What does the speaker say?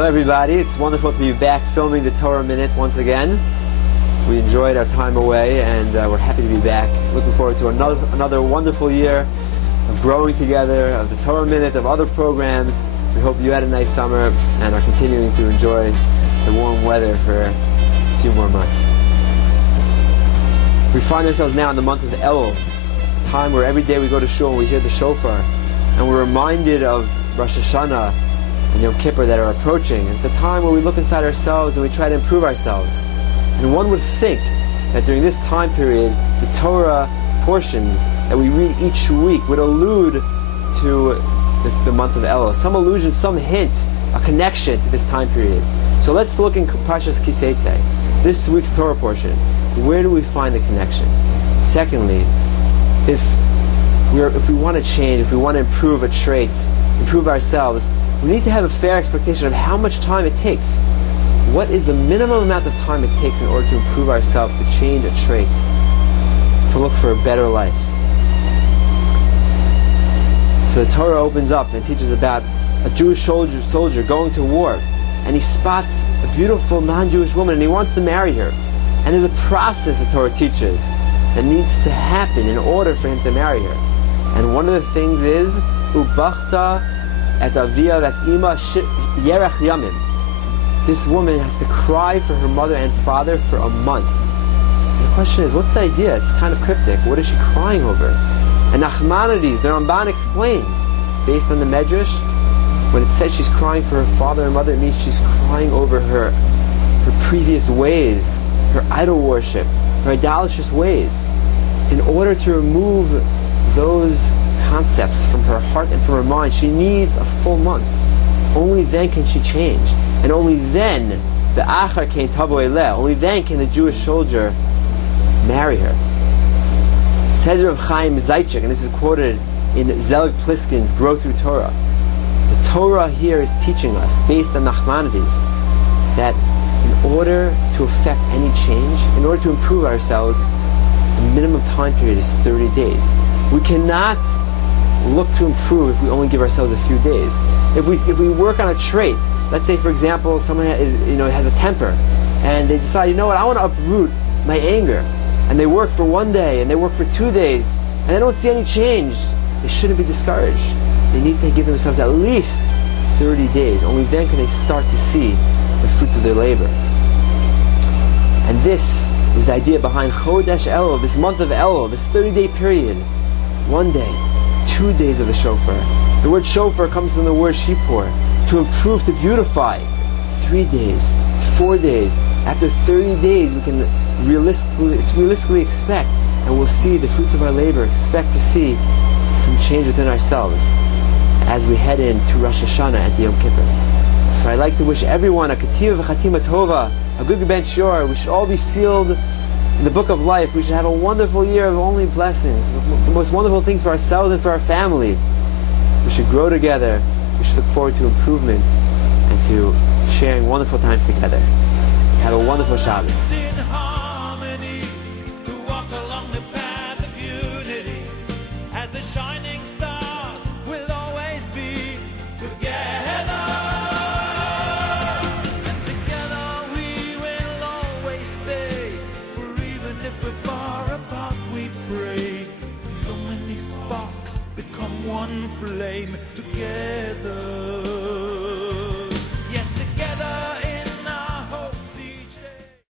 Hello everybody, it's wonderful to be back filming the Torah Minute once again. We enjoyed our time away and we're happy to be back. Looking forward to another wonderful year of growing together, of the Torah Minute, of other programs. We hope you had a nice summer and are continuing to enjoy the warm weather for a few more months. We find ourselves now in the month of Elul, a time where every day we go to shul and we hear the shofar and we're reminded of Rosh Hashanah and Yom Kippur that are approaching. It's a time where we look inside ourselves and we try to improve ourselves. And one would think that during this time period, the Torah portions that we read each week would allude to the month of Elul. Some allusion, some hint, a connection to this time period. So let's look in Parshas Kiseitze, this week's Torah portion. Where do we find the connection? Secondly, if we want to change, if we want to improve a trait, improve ourselves, we need to have a fair expectation of how much time it takes. What is the minimum amount of time it takes in order to improve ourselves, to change a trait, to look for a better life? So the Torah opens up and teaches about a Jewish soldier going to war, and he spots a beautiful non-Jewish woman and he wants to marry her. And there's a process the Torah teaches that needs to happen in order for him to marry her. And one of the things is Ubachta at Avia, that Ima Yerach Yamim. This woman has to cry for her mother and father for a month. And the question is, what's the idea? It's kind of cryptic. What is she crying over? And Nachmanides, the Ramban explains, based on the Medrash, when it says she's crying for her father and mother, it means she's crying over her previous ways, her idol worship, her idolatrous ways. In order to remove those concepts from her heart and from her mind, she needs a full month. Only then can she change. And only then, the Achar Kein Tavo Eleh, only then can the Jewish soldier marry her. Says Rav Chaim Zaychik, and this is quoted in Zelig Pliskin's Grow Through Torah. The Torah here is teaching us, based on Nachmanides, that in order to effect any change, in order to improve ourselves, the minimum time period is 30 days. We cannot look to improve if we only give ourselves a few days. If we work on a trait, let's say for example someone has a temper, and they decide, you know what, I want to uproot my anger, and they work for one day and they work for 2 days and they don't see any change, they shouldn't be discouraged. They need to give themselves at least 30 days. Only then can they start to see the fruit of their labor. And this is the idea behind Chodesh Elul, this month of Elul, this 30-day period. 1 day, 2 days of the shofar. The word shofar comes from the word shipur, to improve, to beautify. 3 days, 4 days. After 30 days, we can realistically expect, and we'll see the fruits of our labor, expect to see some change within ourselves as we head into Rosh Hashanah and to Yom Kippur. So I'd like to wish everyone a Kativa V'Chatima Tova, a good Ben Shor. We should all be sealed in the book of life. We should have a wonderful year of only blessings, the most wonderful things for ourselves and for our family. We should grow together. We should look forward to improvement and to sharing wonderful times together. Have a wonderful Shabbos. One flame together.